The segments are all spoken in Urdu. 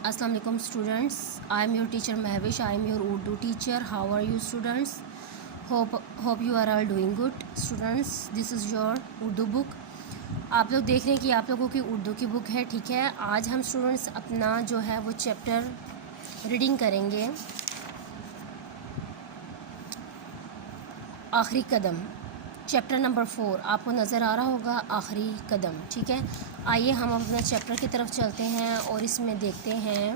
Assalamu alaikum students. I am your teacher Mahwish. I am your Urdu teacher. How are you students? Hope you are all doing good. Students, this is your Urdu book. آپ لوگ دیکھ رہے ہیں کہ آپ لوگوں کی اردو کی بک ہے. ٹھیک ہے, آج ہم اسٹوڈنٹس اپنا جو ہے وہ چیپٹر ریڈنگ کریں گے. آخری قدم, چیپٹر نمبر 4 آپ کو نظر آ رہا ہوگا, آخری قدم. ٹھیک ہے, آئیے ہم اپنے چیپٹر کی طرف چلتے ہیں اور اس میں دیکھتے ہیں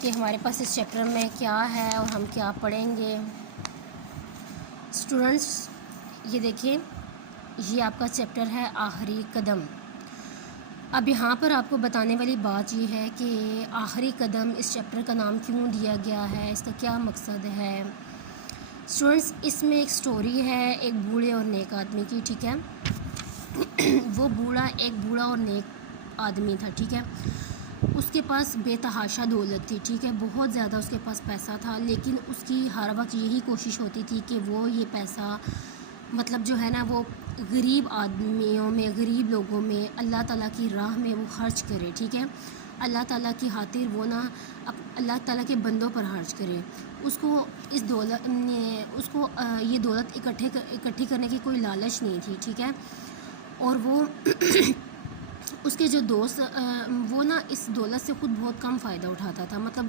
کہ ہمارے پاس اس چیپٹر میں کیا ہے اور ہم کیا پڑھیں گے. اسٹوڈنٹس یہ دیکھیے, یہ آپ کا چیپٹر ہے آخری قدم. اب یہاں پر آپ کو بتانے والی بات یہ ہے کہ آخری قدم اس چیپٹر کا نام کیوں دیا گیا ہے, اس کا کیا مقصد ہے. اسٹوڈنٹس اس میں ایک سٹوری ہے ایک بوڑھے اور نیک آدمی کی. ٹھیک ہے, وہ ایک بوڑھا اور نیک آدمی تھا. ٹھیک ہے, اس کے پاس بے تحاشا دولت تھی. ٹھیک ہے, بہت زیادہ اس کے پاس پیسہ تھا, لیکن اس کی ہر وقت یہی کوشش ہوتی تھی کہ وہ یہ پیسہ مطلب جو ہے نا وہ غریب آدمیوں میں, غریب لوگوں میں, اللہ تعالیٰ کی راہ میں وہ خرچ کرے. ٹھیک ہے, اللہ تعالیٰ کی خاطر وہ نا اللہ تعالیٰ کے بندوں پر خرچ کرے. اس کو یہ دولت اکٹھی کرنے کی کوئی لالچ نہیں تھی. ٹھیک ہے, اور وہ اس کے جو دوست وہ نا اس دولت سے خود بہت کم فائدہ اٹھاتا تھا. مطلب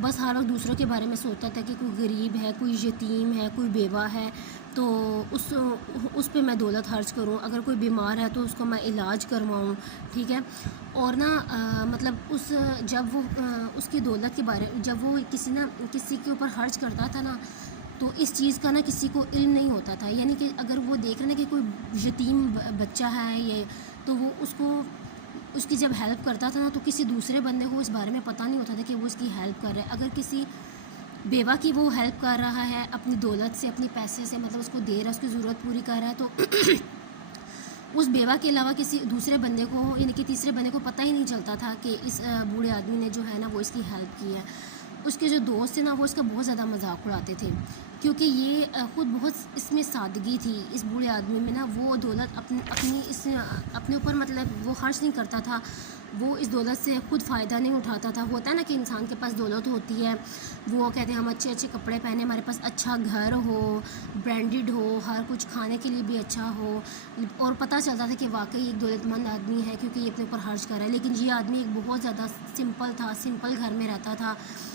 بس ہر وقت دوسروں کے بارے میں سوچتا تھا کہ کوئی غریب ہے, کوئی یتیم ہے, کوئی بیوہ ہے تو اس پہ میں دولت خرچ کروں, اگر کوئی بیمار ہے تو اس کو میں علاج کرواؤں. ٹھیک ہے, اور نا مطلب جب وہ اس کی دولت کے بارے جب وہ کسی کے اوپر خرچ کرتا تھا نا تو اس چیز کا نا کسی کو علم نہیں ہوتا تھا. یعنی کہ اگر وہ دیکھ رہے نا کہ کوئی یتیم بچہ ہے یہ, تو وہ اس کی جب ہیلپ کرتا تھا نا تو کسی دوسرے بندے کو اس بارے میں پتہ نہیں ہوتا تھا کہ وہ اس کی ہیلپ کر رہا ہے. اگر کسی بیوہ کی وہ ہیلپ کر رہا ہے اپنی دولت سے, اپنی پیسے سے, مطلب اس کو دے رہا ہے, اس کی ضرورت پوری کر رہا ہے, تو اس بیوہ کے علاوہ کسی دوسرے بندے کو یعنی کہ تیسرے بندے کو پتہ ہی نہیں چلتا تھا کہ اس بوڑھے آدمی نے جو ہے نا وہ اس کی ہیلپ کی ہے. اس کے جو دوست تھے نا وہ اس کا بہت زیادہ مذاق اڑاتے تھے, کیونکہ یہ خود بہت اس میں سادگی تھی اس بوڑھے آدمی میں نا. وہ دولت اپنے اوپر مطلب وہ خرچ نہیں کرتا تھا, وہ اس دولت سے خود فائدہ نہیں اٹھاتا تھا. ہوتا ہے نا کہ انسان کے پاس دولت ہوتی ہے, وہ کہتے ہیں ہم اچھے اچھے کپڑے پہنے, ہمارے پاس اچھا گھر ہو, برانڈڈ ہو, ہر کچھ کھانے کے لیے بھی اچھا ہو, اور پتہ چلتا تھا کہ واقعی ایک دولت مند آدمی ہے کیونکہ یہ اپنے اوپر خرچ کر رہا ہے. لیکن یہ آدمی ایک بہت زیادہ سمپل گھر میں رہتا تھا,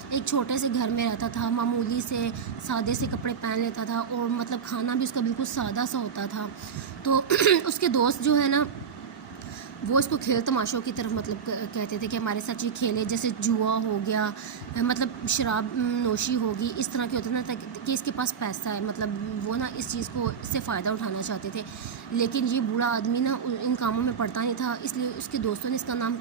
ایک چھوٹے سے گھر میں رہتا تھا, معمولی سے سادے سے کپڑے پہن لیتا تھا, اور مطلب کھانا بھی اس کا بالکل سادہ سا ہوتا تھا. تو اس کے دوست جو ہے نا وہ اس کو کھیل تماشوں کی طرف مطلب کہتے تھے کہ ہمارے ساتھ یہ کھیلے, جیسے جوا ہو گیا, مطلب شراب نوشی ہوگی, اس طرح کے ہوتے نا کہ اس کے پاس پیسہ ہے, مطلب وہ نا اس چیز کو اس سے فائدہ اٹھانا چاہتے تھے. لیکن یہ بوڑھا آدمی نا ان کاموں میں پڑتا نہیں تھا, اس لیے اس کے دوستوں نے اس کا نام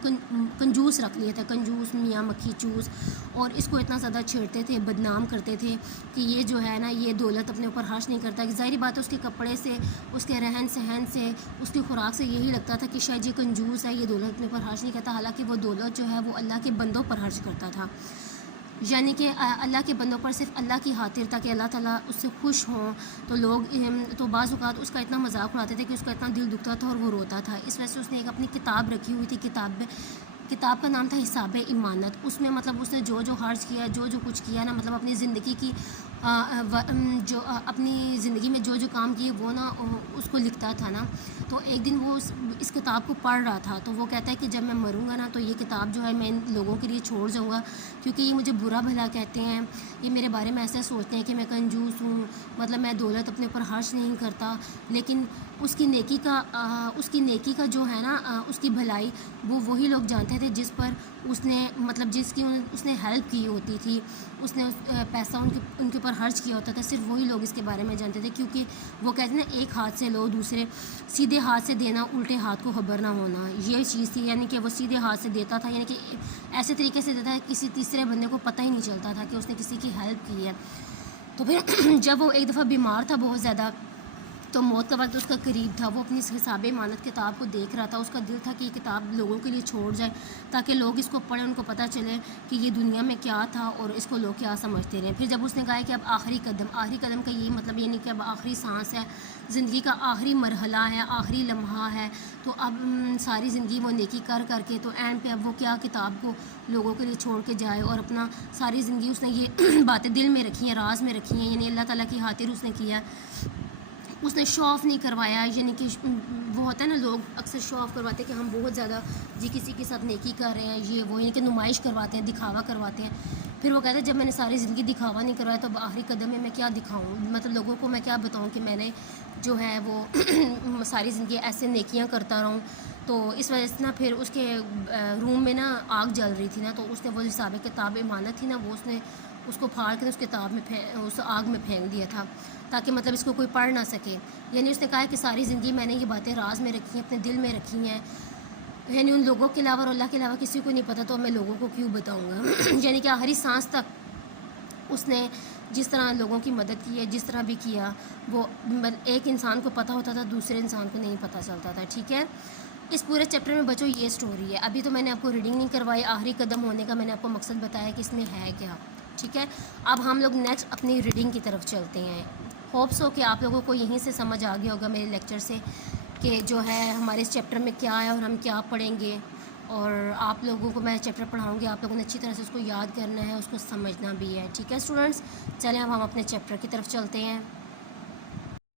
کنجوس رکھ لیا تھا, کنجوس, میاں مکھی چوس. اور اس کو اتنا زیادہ چھیڑتے تھے, بدنام کرتے تھے کہ یہ جو ہے نا یہ دولت اپنے اوپر خرچ نہیں کرتا. ظاہری بات ہے اس کے کپڑے سے, اس کے رہن سہن سے, اس کی خوراک سے یہی لگتا تھا کہ شاید یہ کنجوس ہے, یہ دولت اپنے اوپر خرچ نہیں کرتا. حالانکہ وہ دولت جو ہے وہ اللہ کے بندوں پر خرچ کرتا تھا. یعنی کہ اللہ کے بندوں پر صرف اللہ کی خاطر تھا کہ اللہ تعالیٰ اس سے خوش ہوں. تو لوگ تو بعض اوقات اس کا اتنا مذاق اڑاتے تھے کہ اس کا اتنا دل دکھتا تھا اور وہ روتا تھا. اس وجہ سے اس نے ایک اپنی کتاب رکھی ہوئی تھی, کتاب کا نام تھا حساب امانت. اس میں مطلب اس نے جو خرچ کیا, جو کچھ کیا نا, مطلب اپنی زندگی کی اپنی زندگی میں جو کام کیے وہ نا اس کو لکھتا تھا نا. تو ایک دن وہ اس کتاب کو پڑھ رہا تھا, تو وہ کہتا ہے کہ جب میں مروں گا نا تو یہ کتاب جو ہے میں ان لوگوں کے لیے چھوڑ جاؤں گا, کیونکہ یہ مجھے برا بھلا کہتے ہیں, یہ میرے بارے میں ایسا سوچتے ہیں کہ میں کنجوس ہوں, مطلب میں دولت اپنے اوپر خرچ نہیں کرتا. لیکن اس کی نیکی کا جو ہے نا, اس کی بھلائی وہ وہی لوگ جانتے تھے جس پر اس نے مطلب جس کی اس نے ہیلپ کی ہوتی تھی, اس نے پیسہ ان کے اوپر خرچ کیا ہوتا تھا. صرف وہی لوگ اس کے بارے میں جانتے تھے, کیونکہ وہ کہتے ہیں نا ایک ہاتھ سے لو, دوسرے سیدھے ہاتھ سے دینا, الٹے ہاتھ کو خبر نہ ہونا, یہ چیز تھی. یعنی کہ وہ سیدھے ہاتھ سے دیتا تھا, یعنی کہ ایسے طریقے سے دیتا ہے کسی تیسرے بندے کو پتہ ہی نہیں چلتا تھا کہ اس نے کسی کی ہیلپ کی ہے. تو پھر جب وہ ایک دفعہ بیمار تھا بہت زیادہ, تو موت کا وقت اس کا قریب تھا، وہ اپنی حساب امانت کتاب کو دیکھ رہا تھا، اس کا دل تھا کہ یہ کتاب لوگوں کے لیے چھوڑ جائے تاکہ لوگ اس کو پڑھیں، ان کو پتہ چلے کہ یہ دنیا میں کیا تھا اور اس کو لوگ کیا سمجھتے رہے. پھر جب اس نے کہا کہ اب آخری قدم کا یہ مطلب یہ نہیں کہ اب آخری سانس ہے، زندگی کا آخری مرحلہ ہے، آخری لمحہ ہے، تو اب ساری زندگی وہ نیکی کر کے تو اینڈ پہ اب وہ کیا کتاب کو لوگوں کے لیے چھوڑ کے جائے، اور اپنا ساری زندگی اس نے یہ باتیں دل میں رکھی ہیں، راز میں رکھی ہیں، یعنی اللہ تعالیٰ کی خاطر اس نے کیا. اس نے شو آف نہیں کروایا، یعنی کہ وہ ہوتا ہے نا، لوگ اکثر شو آف کرواتے ہیں کہ ہم بہت زیادہ کسی کے ساتھ نیکی کر رہے ہیں، یہ وہ، یعنی کہ نمائش کرواتے ہیں، دکھاوا کرواتے ہیں. پھر وہ کہتے ہیں جب میں نے ساری زندگی دکھاوا نہیں کروایا تو اب آخری قدم میں کیا دکھاؤں، مطلب لوگوں کو میں کیا بتاؤں کہ میں نے جو ہے وہ ساری زندگی ایسے نیکیاں کرتا رہوں. تو اس وجہ سے نا پھر اس کے روم میں نا آگ جل رہی تھی نا، تو اس نے وہ حساب کتاب امانت تھی نا، وہ اس نے اس کو پھاڑ کے اس کتاب میں اس آگ میں پھینک دیا تھا تاکہ مطلب اس کو کوئی پڑھ نہ سکے. یعنی اس نے کہا کہ ساری زندگی میں نے یہ باتیں راز میں رکھی ہیں، اپنے دل میں رکھی ہیں، یعنی ان لوگوں کے علاوہ اور اللہ کے علاوہ کسی کو نہیں پتہ، تو میں لوگوں کو کیوں بتاؤں گا. یعنی کہ آخری سانس تک اس نے جس طرح لوگوں کی مدد کی ہے، جس طرح بھی کیا، وہ ایک انسان کو پتہ ہوتا تھا، دوسرے انسان کو نہیں پتہ چلتا تھا. ٹھیک ہے، اس پورے چیپٹر میں بچوں یہ سٹوری ہے. ابھی تو میں نے آپ کو ریڈنگ نہیں کروائی، آخری قدم ہونے کا میں نے آپ کو مقصد بتایا کہ اس میں ہے کیا. ٹھیک ہے، اب ہم لوگ نیکسٹ اپنی ریڈنگ کی طرف چلتے ہیں. ہوپس ہو کہ آپ لوگوں کو یہیں سے سمجھ آ گیا ہوگا میرے لیکچر سے کہ جو ہے ہمارے اس چیپٹر میں کیا ہے اور ہم کیا پڑھیں گے، اور آپ لوگوں کو میں چیپٹر پڑھاؤں گی، آپ لوگوں نے اچھی طرح سے اس کو یاد کرنا ہے، اس کو سمجھنا بھی ہے. ٹھیک ہے اسٹوڈنٹس، چلیں اب ہم اپنے چیپٹر کی طرف چلتے ہیں.